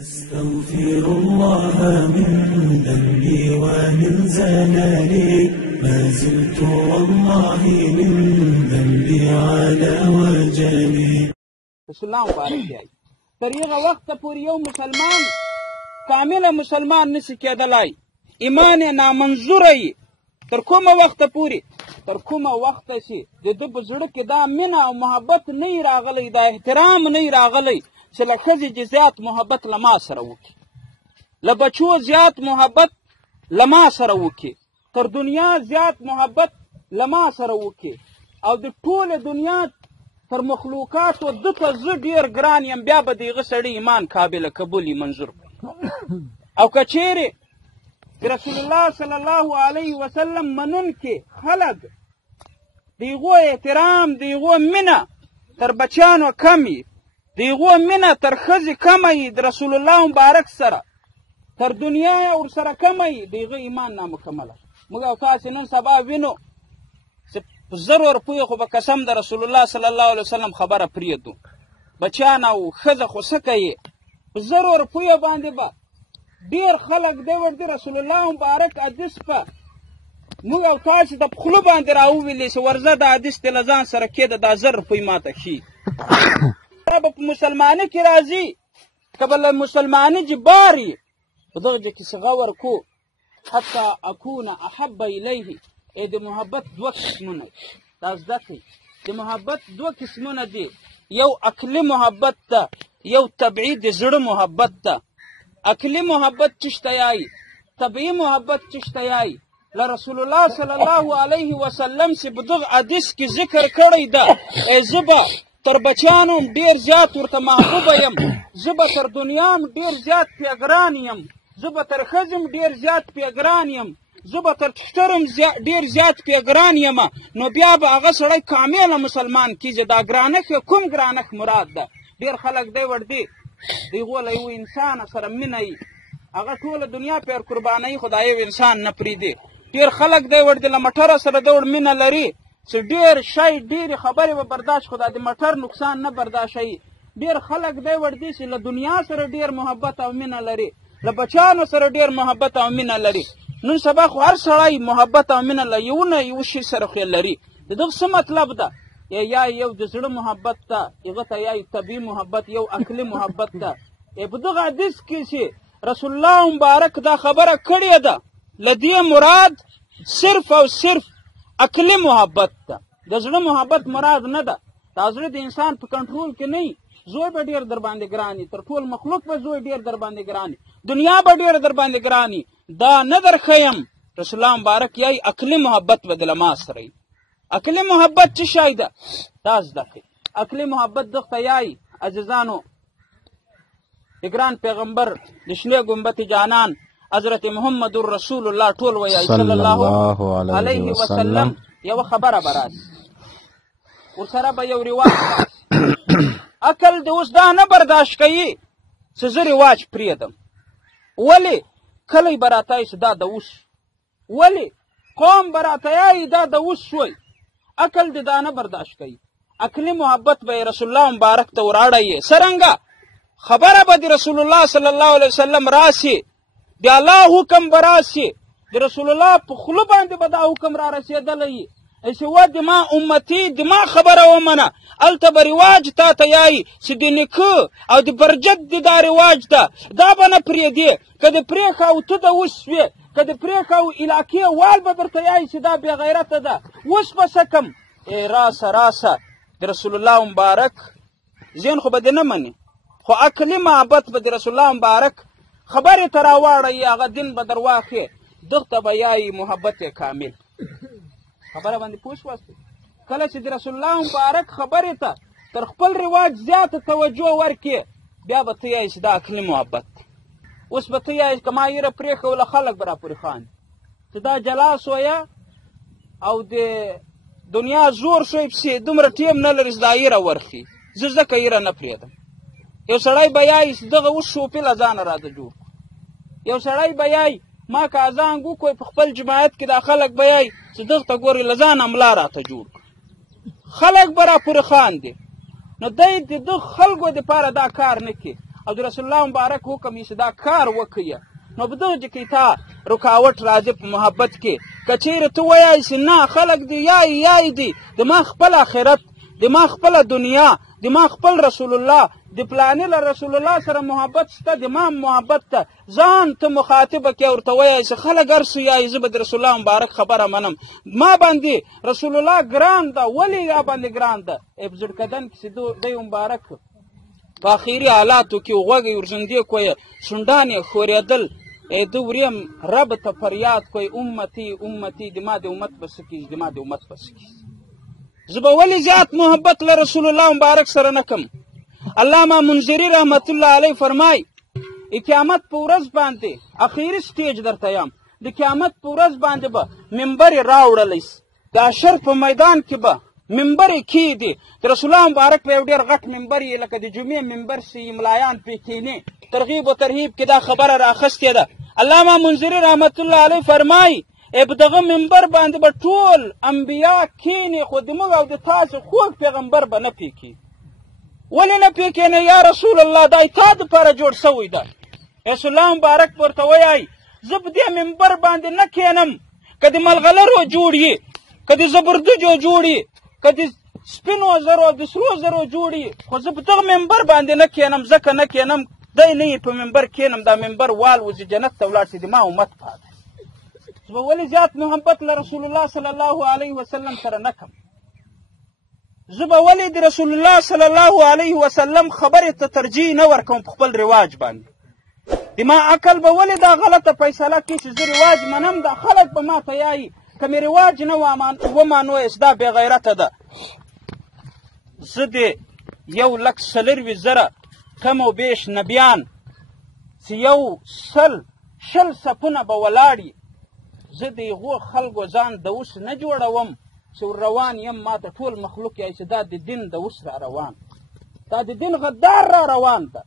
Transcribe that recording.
أستغفر الله من ذنبي ومن زلالي ما زلت والله من ذنبي على وجلي. اسلام مبارک دی تر هغه وخته پورې یو مسلمان کامل مسلمان نشي کېدلی، ایمان یې نامنظوره وي تر کومه وخته پورې، تر کومه وخته چې د ده په زړه کې دا مینه او محبت نه وي راغلی، دا احترام نه وي راغلی چې له ښځې چې زیات محبت له ما سره وکړي، له بچو زیات محبت له ما سره وکړي، تر دنیا زیات محبت له ما سره وکړي، او د ټولې دنیا تر مخلوقاتو ده ته زه ډېر ګران یم، بیا به د هغه سړي ایمان قابله قبول یي منظور او که چیرې د رسول الله صلی الله علیه وسلم منونکي خلک د هغو احترام د هغو مینه تر بچیانو کم وي، د هغو مینه تر ښځې کمه وي د رسول الله مبارک سره، تر دنیا یې ورسره کمه وي، د هغه ایمان نامکمله. موږ او تاسې نن سبا وینو چې په 1000 روپیو خو به قسم د رسول الله صلی الله علیه وسلم خبره پرېږدو، بچیان او ښځه خو څه کوي، په 1000 روپیو باندې به ډېر خلک دی ورته رسول الله مبارک حدیث په موږ او تاسې د پخلو باندې راوویلې چې ورځه د حدیث دې له ځان سره کېده دا 1000 روپۍ ماته ښي دا به په مسلمانۍ کې راځي که به له مسلمانۍ جبار یي په دغه ځای کې څه غور کو حتی اکون احب الیه. د محبت 2 قسمونه دا زده کړئ، د محبت 2 قسمونه دي، یو عقلي محبت ده، یو طبعي د زړه محبت ده. عقلي محبت چشته یایي، طبعي محبت چشته یایي، له رسول الله صلی الله علیه وسلم چې په دغه حدیث کې ذکر کړی ده، زه به تر بچیانو هم ډېر زیات ورته محبوبه یم، زه به تر دنیا هم ډېر زیات پې ګران یم، زه به تر ښځې هم ډېر زیات پې ګران یم، زه به تر ټټر هم ډېر زیات پې ګران یم. نو بیا به هغه سړی کامله مسلمان کېږي. دا ګرانښت کوم ګرانښت مراد ده؟ ډېر خلک دی ورډي د هغو له یو انسان سره مینه وي، هغه ټوله دنیا پې قربانوي، خو دا یو انسان نه پرېږدي. ډېر خلک دی ورډي له موټره سره دوړ مینه لري چې ډېر شی ډېرې خبرې به برداشت، خو دا د موټر نقصان نه برداشوي. ډېر خلک دی ورډي چې له دنیا سره ډېر محبت او مینه لري، له بچیانو سره ډېر محبت او مینه لري. نن سبا خو هر سړی محبت او مینه له یو نه یو شي سره خو لري. د دغه څه مطلب ده؟ یا یو د زړه محبت ده، هغه ته یا طبیعي محبت، یو عقلي محبت ده. په دغه حدیث کې چې رسول الله مبارک دا خبره کړې ده، له دې مراد صرف او صرف عقلي محبت ده، د زړه محبت مراد نه ده. دا زړه د انسان په کنټرول کې نه وي، زوی به ډېر در باندې ګران وي، تر ټول مخلوق به زوی ډېر در باندې ګران وي، دنیا به ډېر در باندې ګران وي. دا نه در ښیم. رسول الله مبارک یایي عقلي محبت به د له ما سره وي. عقلي محبت څه شی ده؟ دا زده کړئ. عقلي محبت دغه ته یایي عزیزانو، د ګران پیغمبر د شنې ګنبد جانان حضرت محمد رسول الله ټول ویایي صلی الله علیه وسلم یوه خبره به راشي، ورسره به یو رواج عقل د اوس دا نه برداشت کوي چې زه رواج پرېږدم. ولې؟ کلی به راته وایي چې دا د اوس، ولې قوم به راته وایي دا د اوس شوی، عقل د دا نه برداشت کوي. عقلي محبت به رسول الله مبارک ته وراړی. څرنګه خبره به د رسول الله صلی الله علیه وسلم راسي، د الله حکم به راسي، د رسول الله په خوله باندې به دا حکم را رسېدلی چې و د ما امتي د ما خبره ومنه. هلته به رواج تا ته یایي چې د نیکه او د برجت د دا رواج ده، دا به نه پرېږدې. که د پرېښه او ته د اوس وې، که د پرېښه او علاقې وال به درته یایي چې دا بې غیرته ده، اوس به څه کم؟ راسه د رسول الله مبارک ذهن خو به دې نه مني، خو عقلي محبت به د رسول الله مبارک خبرې ته راواړوي، هغه دین به در واخلي، دغه ته به یایي محبت کامل. خبره باندې پوه شواست؟ کله چې د رسول الله مبارک خبرې ته تر خپل رواج زیاته توجه ورکړې، بیا به ته یایي چې دا عقلي محبت دی. اوس به ته یایي که ما یره پرېښوله خلک به راپورې خاندي چې دا جلا سویه او د دنیا زور شوی پسې دومره ټیم نه لري چې دا یره ورخي، زه ځکه یره نه پرېږدم. یو سړی به یایي چې دغه اوس شوپې له ځانه راته جوړ کړو، یو سړی به یایي ما که اذان وکړو په خپل جماعت کې دا خلک به یایي چې دغه ته ګورې له ځانه ملا راته جوړ کړو، خلک به راپورې خاندي. نو دی د دغه خلکو دپاره دا کار نه کوي، او د رسول الله مبارک حکم یې چې دا کار وکړي، نو په دغه کې تا رکاوټ راځي په محبت کې. که چېرې ته وایې چې نه خلک دې یایي دي، د ما خپل آخرت، د ما خپله دنیا، د ما خپل رسول الله، د پلانې له رسول الله سره محبت شته، د ما محبت ته ځان ته مخاطبه کې ورته وایې چې خلک هر څه یایي، زه به د رسول الله مبارک خبره منم. ما باندې رسول الله ګران ده. ولې یا باندې ګران ده؟ په زړکدن کې چې دی مبارک په آخري حالاتو کې غوږ یې ورژندې کوی، شونډان یې ښورېدل، ده وریم رب ته فریاد کوی امتي امتي، د ما د امت به څه کېږي، د ما د امت به څه کېږي. زه به ولې زیات محبت له رسول الله مبارک سره نه کم؟ علامه منذري رحمت الله علیه فرمای قیامت په ورځ باندې اخیری سټیج درته یم، د قیامت په ورځ باندې به منبر یې راوړلی سي، د حشر په میدان کې به منبر یې کېږدي. د رسول الله مبارک په یو ډېر غټ منبر یې لکه د جمعې منبر سي ملایان پرې کښېني. ترغیب و ترهیب کې دا خبره رااخستې ده. علامه منذري رحمت الله علیه فرمای په دغه منبر باندې به ټول انبیا کښېني، خو د موږ او د تاسو خوږ پیغمبر به نه پرې کښېني. ولې نه پرې کښېني یا رسول الله؟ دا تا دپاره جوړ سوی ده. رسول الله مبارک ورته وایي زه په دې منبر باندې نه کښېنم، که د ملغلرو جوړ یي، که د زبردجو جوړ یي، که د سپینو زرو د سرو زرو جوړ یي، خو زه په دغه منبر باندې نه کښېنم. ځکه نه کښېنم دی نه یې په منبر کښېنم، دا منبر والوځي جنت ته ولاړ شي، د ما امت پاتې. زه به ولې زیات محبت له رسول الله صلی الله علیه وسلم سره نه کم؟ زه به ولې د رسول الله صلی الله علیه وسلم خبرې ته ترجیح نه ورکوم په خپل رواج باندې؟ د ما عقل به ولې دا غلطه فیصله کوي چې زه رواج منم، دا خلک به ما ته یایي که مې رواج نه ومانو دا بې غیرته ده. زه د 1,40,000 کم او بیش نبیان چې یو شل صفونه به ولاړ، زه د هغو خلکو ځان د اوس نه جوړوم چې روان یم، ما ته ټول مخلوق یایي چې دا د دین د اوس را روان، دا د دین غدار را روان ده.